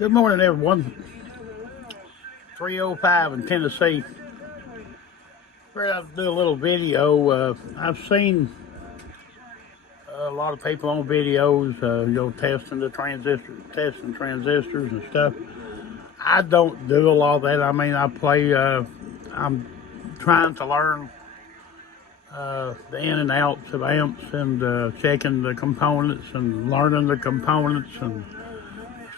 Good morning, everyone. 3:05 in Tennessee. Figured I'd do a little video. I've seen a lot of people on videos, testing transistors and stuff. I don't do a lot of that. I mean, I'm trying to learn the in and outs of amps and checking the components and learning the components and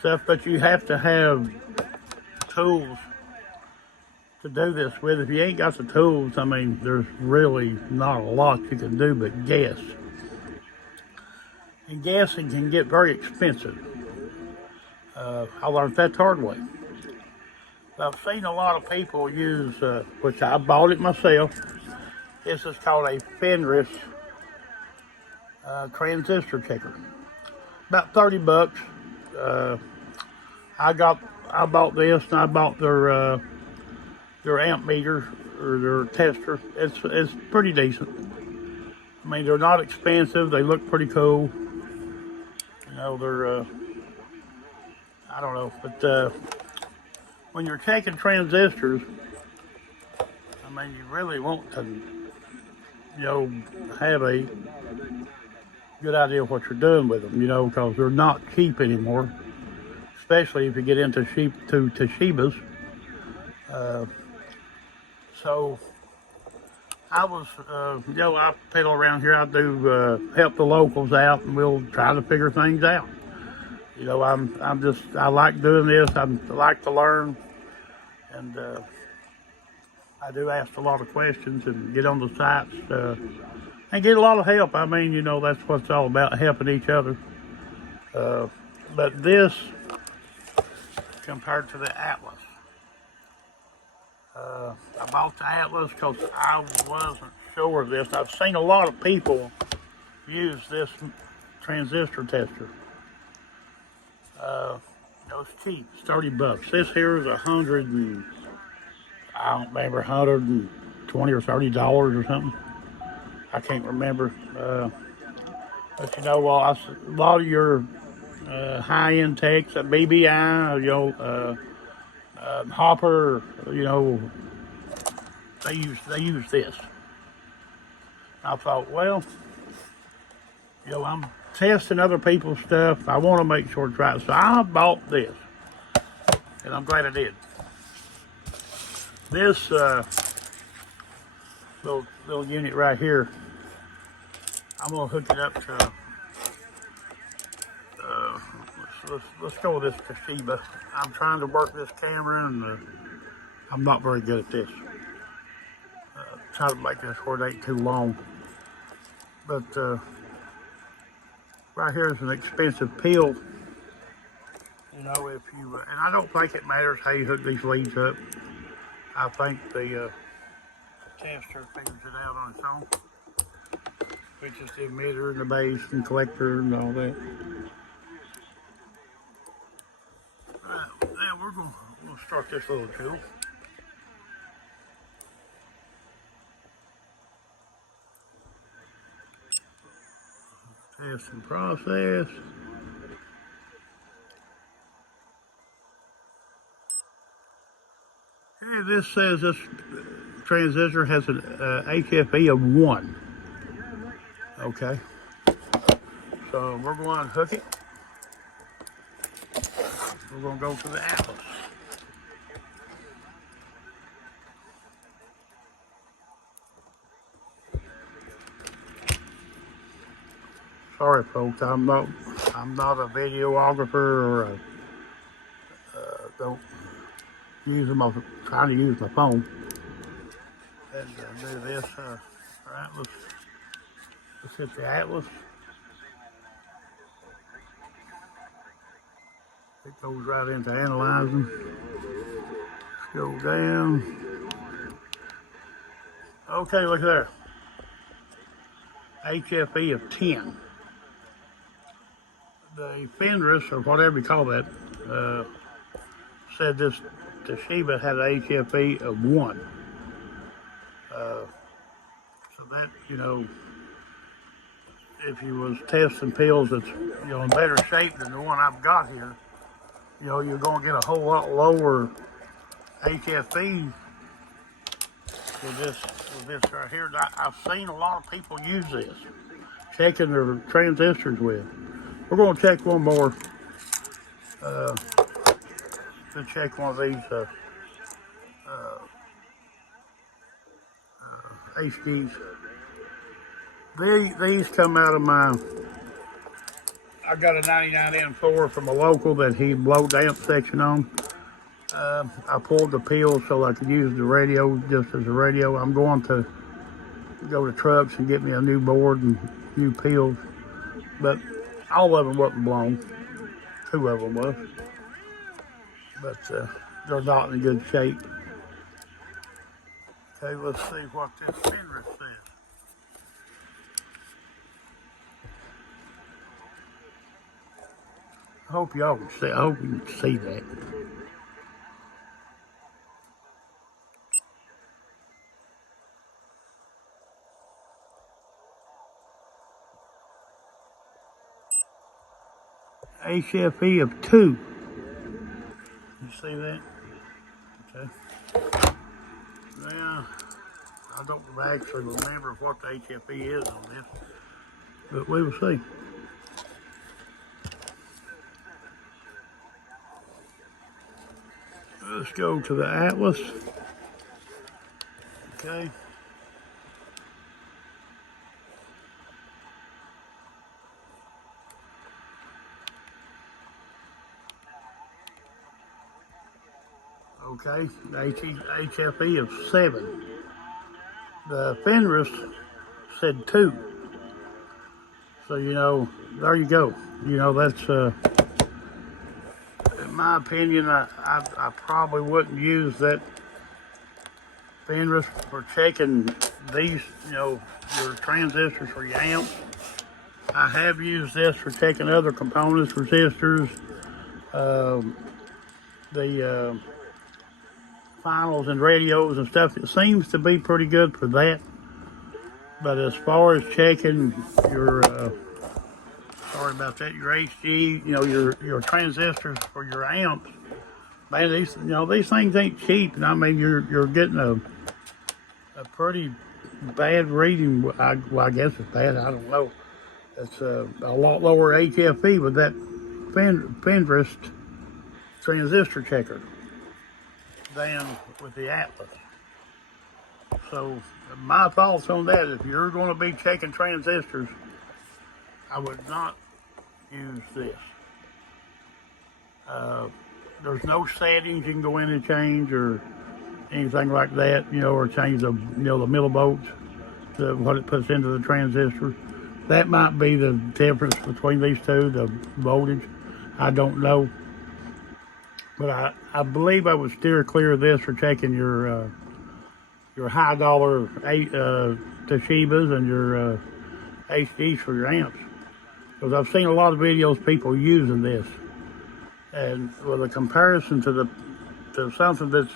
stuff, but you have to have tools to do this with. If you ain't got the tools, I mean, there's really not a lot you can do but guess. And guessing can get very expensive. I learned that the hard way. I've seen a lot of people use, which I bought it myself. This is called a FNIRST transistor checker. About 30 bucks. I bought this, and I bought their amp meter or their tester. It's pretty decent. I mean, they're not expensive. They look pretty cool. You know, they're I don't know, but when you're checking transistors, I mean, you really want to, have a good idea of what you're doing with them, because they're not cheap anymore, especially if you get into Toshiba's. So I was, I pedal around here. I do help the locals out, and we'll try to figure things out. I like doing this. I like to learn, and I do ask a lot of questions and get on the sites and get a lot of help. I mean, that's what it's all about, helping each other. But this, compared to the Atlas, I bought the Atlas because I wasn't sure of this. I've seen a lot of people use this transistor tester. It's cheap. It's 30 bucks. This here is I don't remember, $120 or $30 or something. I can't remember. But a lot of your high-end techs, BBI, Hopper, they use this. I thought, well, I'm testing other people's stuff. I want to make sure it's right, so I bought this, and I'm glad I did. This little unit right here, I'm gonna hook it up to. Let's go with this Toshiba. I'm trying to work this camera, and I'm not very good at this. Try to make this where it ain't too long. But right here is an expensive pill. If you and I don't think it matters how you hook these leads up. I think the tester figures it out on its own, which is the emitter and the base and collector and all that. Now we're gonna start this little tool. Test and process. Okay, this says this transistor has an HFE of 1. Okay. So we're going to hook it. We're going to go to the Atlas. Sorry, folks. I'm not a videographer or don't use them. I'm trying to use my phone. And do this. Our Atlas. Let's hit the Atlas. It goes right into analyzing. Let's go down. Okay, look there. HFE of 10. The FNIRST, or whatever you call that, said this Toshiba had an HFE of 1. So that, if you was testing pills that's, in better shape than the one I've got here, you know, you're going to get a whole lot lower HFE with this right here. I've seen a lot of people use this, checking their transistors with. We're going to check one more to check one of these HDs. These come out of my, I got a 99N4 from a local that he blowed the amp section on. I pulled the peel so I could use the radio just as a radio. I'm going to go to trucks and get me a new board and new peels, but all of them wasn't blown. 2 of them was, but they're not in good shape. Okay, let's see what this FNIRST says. I hope y'all can see. I hope you can see that. HFE of 2. You see that? Okay. Now, I don't actually remember what the HFE is on this, but we will see. Let's go to the Atlas. Okay. Okay, HFE of 7. The FNIRST said 2. So, you know, there you go. You know, that's, in my opinion, I probably wouldn't use that FNIRST for checking these, you know, your transistors for your amps. I have used this for checking other components, resistors, the finals and radios and stuff. It seems to be pretty good for that. But as far as checking your, sorry about that, your HG, you know, your transistors for your amps, man, these, you know, these things ain't cheap. And I mean, you're getting a pretty bad reading. Well, I guess it's bad. I don't know. It's a lot lower HFE with that FNIRST transistor checker than with the Atlas. So my thoughts on that, if you're going to be checking transistors, I would not use this. There's no settings you can go in and change or anything like that, you know, or change the, you know, the millivolts, what it puts into the transistor. That might be the difference between these two, the voltage. I don't know. But I believe I would steer clear of this for checking your high dollar Toshibas and your HDs for your amps. Because I've seen a lot of videos people using this. And with a comparison to something that's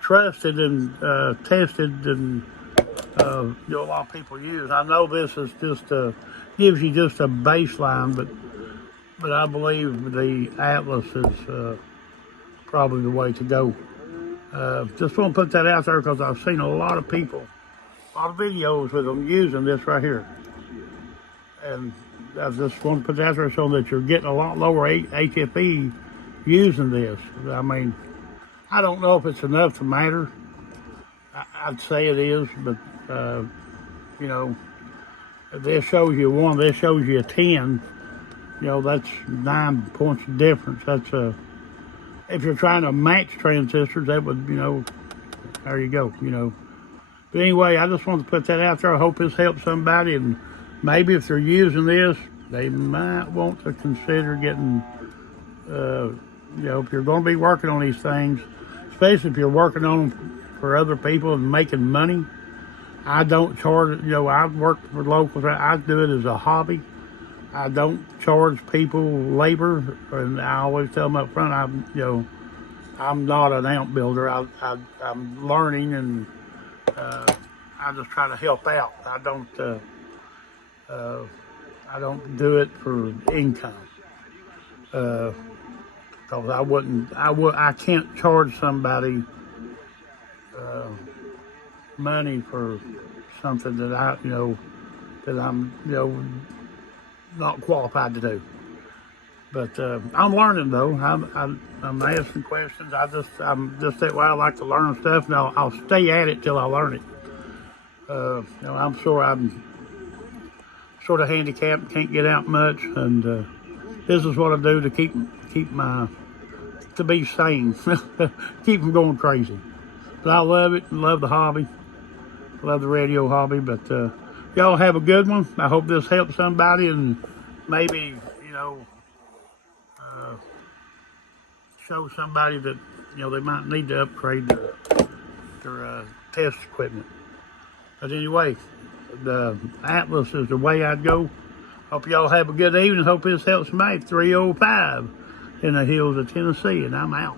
trusted and tested and you know, a lot of people use. I know this is just gives you just a baseline, but I believe the Atlas is probably the way to go. Just want to put that out there because I've seen a lot of people, a lot of videos with them using this right here. And I just want to put that out there so that you're getting a lot lower HFE using this. I mean, I don't know if it's enough to matter. I'd say it is, but you know, if this shows you 1, this shows you a 10, you know, that's 9 points of difference. That's if you're trying to match transistors, that would, you know, there you go, you know. But anyway, I just want to put that out there. I hope this helps somebody, and maybe if they're using this, they might want to consider getting, you know, if you're going to be working on these things, especially if you're working on them for other people and making money. I don't charge, you know, I've worked for locals. I do it as a hobby. I don't charge people labor, and I always tell them up front, I'm not an amp builder. I'm learning, and I just try to help out. I don't do it for income. because I can't charge somebody money for something that I'm not qualified to do. But I'm learning though. I'm asking questions. I'm just that way. I like to learn stuff, and I'll stay at it till I learn it. I'm sure I'm sort of handicapped, can't get out much, and this is what I do to to be sane, keep from going crazy. But I love it and love the hobby, love the radio hobby. But y'all have a good one. I hope this helps somebody, and maybe show somebody that they might need to upgrade their test equipment. But anyway, the Atlas is the way I'd go. Hope y'all have a good evening. Hope this helps somebody. 305 in the hills of Tennessee, and I'm out.